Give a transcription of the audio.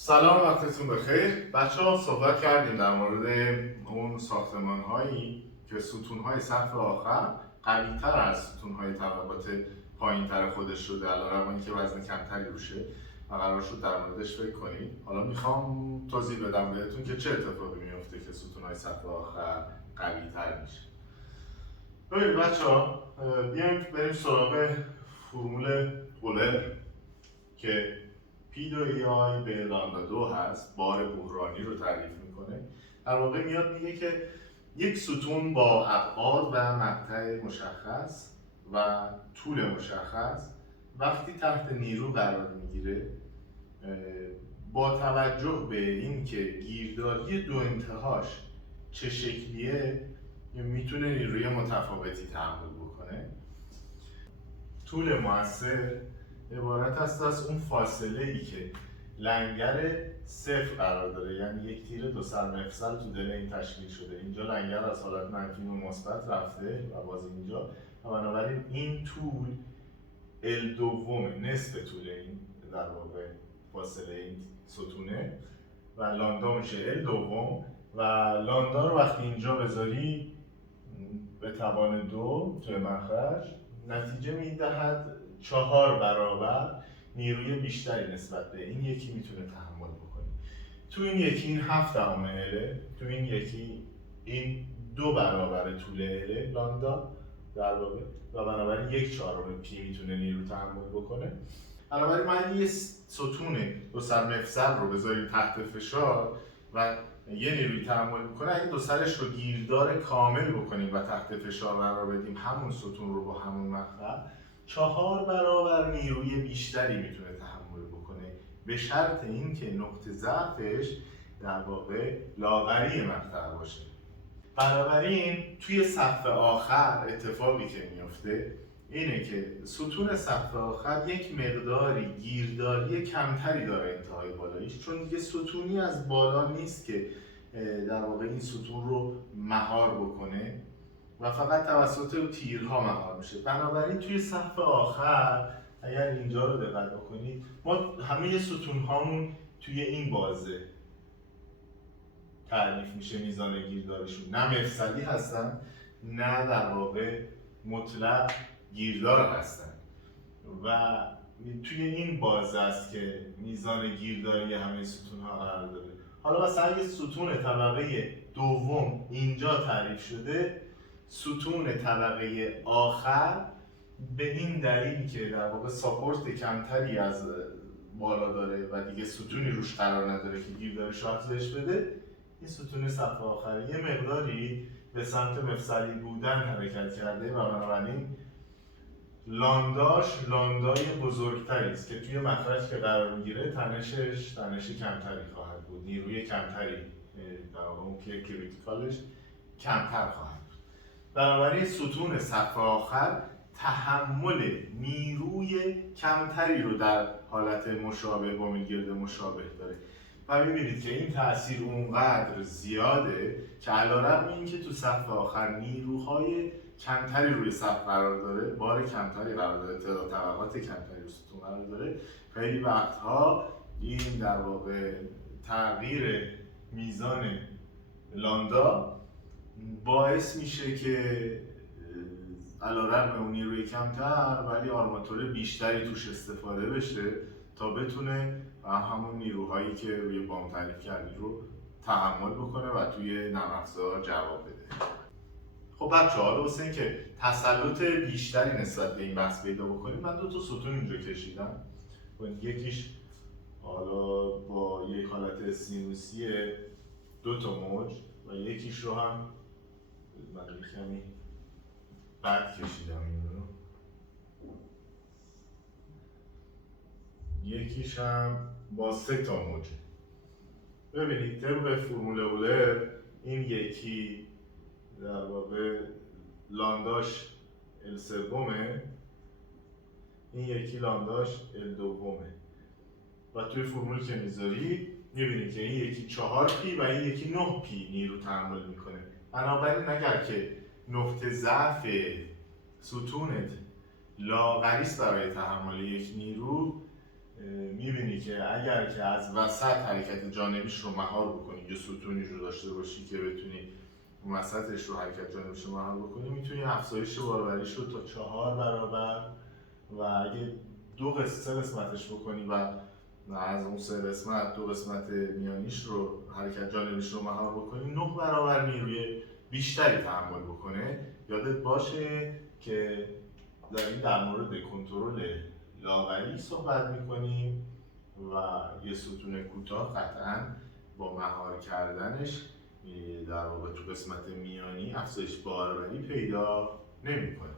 سلام، وقتتون بخیر. بچه ها صحبت کردیم در مورد اون ساختمان هایی که ستون های سقف آخر قوی تر از ستون های طبقات پایین تر خودش شده، علیرغم اینکه وزن کمتری روشه و قرار شد در موردش فکر کنید. حالا میخوام توضیح بدم بهتون که چه اتفاقی میفته که ستون های سقف آخر قوی تر میشه. ببینید بچه ها، بیایم بریم سراغ فرمول اولر که پی دو ای آی به لامدا 2 هست، بار بحرانی رو تعریف میکنه. در واقع میاد میگه که یک ستون با ابعاد و مقطع مشخص و طول مشخص وقتی تحت نیرو قرار میگیره، با توجه به اینکه گیرداری دو انتهاش چه شکلیه میتونه نیروی متفاوتی تحمل بکنه. طول مؤثر عبارت است از اون فاصله ای که لنگر صفر قرار داره، یعنی یک تیر دو سرمفصل تو دل این تشکیل شده. اینجا لنگر از حالت منفی به مثبت رفته و باز اینجا، و بنابراین این طول ال دومه، نصف طول این در واقع فاصله این ستونه و لامدا میشه ال دوم. و لامدا رو وقتی اینجا بذاری به توان 2 توی مخرج، نتیجه میدهد 4 برابر نیروی بیشتری نسبت به این یکی میتونه تحمل بکنه. تو این یکی این 7 اله، تو این یکی این 2 برابر طول اله لامدا در واقع، و بنابراین 1/4 پی میتونه نیرو تحمل بکنه. بنابراین من یه ستون دو سرمفصل رو بذاریم تحت فشار و یه نیروی تحمل میکنه، اگه دو سرش رو گیردار کامل بکنیم و تحت فشار قرار بدیم همون ستون رو با همون مقطع، 4 برابر نیروی بیشتری میتونه تحمل بکنه، به شرط اینکه نقطه ضعفش در واقع لاغری مقطع باشه. بنابراین توی صف آخر اتفاقی که میفته اینه که ستون صف آخر یک مقداری گیرداری کمتری داره انتهای بالاییش، چون دیگه ستونی از بالا نیست که در واقع این ستون رو مهار بکنه و فقط توسط تیرها مهار میشه. بنابراین توی صف آخر اگر اینجا رو دقت بکنید، ما همه ستون هامون توی این بازه تعریف میشه میزان گیردارشون، نه مفصلی هستن نه در واقع مطلق گیردار هستن، و توی این بازه است که میزان گیرداری همه ستون ها قرار داره. حالا مثلا اگه ستون طبقه دوم اینجا تعریف شده، ستون طبقه آخر به این دلیل که در واقع ساپورت کمتری از بالا داره و دیگه ستونی روش قرار نداره که گیردارش رو افزایش بده، این ستون صف آخر یه مقداری به سمت مفصلی بودن حرکت کرده و بنابراین لامدای بزرگتری است که توی مخرج که قرار میگیره تنشش تنش کمتری خواهد بود، نیروی کمتری در واقع اون که کریتیکالش کمتر خواهد بود. بنابراین ستون صف آخر تحمل نیروی کمتری رو در حالت مشابه با میلگرد مشابه داره و میبینید که این تأثیر اونقدر زیاده که علیرغم اینکه تو صف آخر نیروهای کمتری روی صف قرار داره، بار کمتری قرار داره، تعداد طبقات کمتری رو ستون قرار داره، خیلی وقتها این در واقع تغییر میزان لامدا باعث میشه که علیرغم اون نیروی کمتر ولی آرماتور بیشتری توش استفاده بشه تا بتونه همون نیروهایی که روی بام تعریف کردی رو تحمل بکنه و توی نرم افزار جواب بده. خب بچه‌ها، حالا واسه اینکه تسلط بیشتری نسبت به این بحث پیدا بکنیم، من 2 تا ستون اینجا کشیدم. یکیش حالا با یک حالت سینوسی 2 تا موج و یکیش رو هم من کمی بد کشیدم این رو، یکیش هم با 3 تا موجه. ببینید طبق فرمول اولر این یکی در واقع لامداش ال سومه، این یکی لامداش ال دومه و توی فرمول که میذاری میبینید که این یکی 4 پی و این یکی 9 پی نیرو تحمل میکنه. بنابراین اگر که نقطه ضعف ستونت لاغری است برای تحمل یک نیرو، میبینی که اگر که از وسط حرکت جانبیش رو مهار بکنی، یه ستونی رو داشته باشی که بتونی وسطش رو حرکت جانبیش رو مهار بکنی، میتونی افزایش باربریش رو تا 4 برابر و اگه سه قسمتش بکنی و از اون 3 قسمت 2 قسمت میانیش رو حرکت جانبیش رو مهار بکنی، 9 برابر نیروی بیشتری تحمل بکنه. یادت باشه که داریم در مورد کنترل لاغری صحبت میکنیم و یه ستون کوتاه قطعاً با مهار کردنش در واقع تو قسمت میانی افزایش باربری پیدا نمیکنه.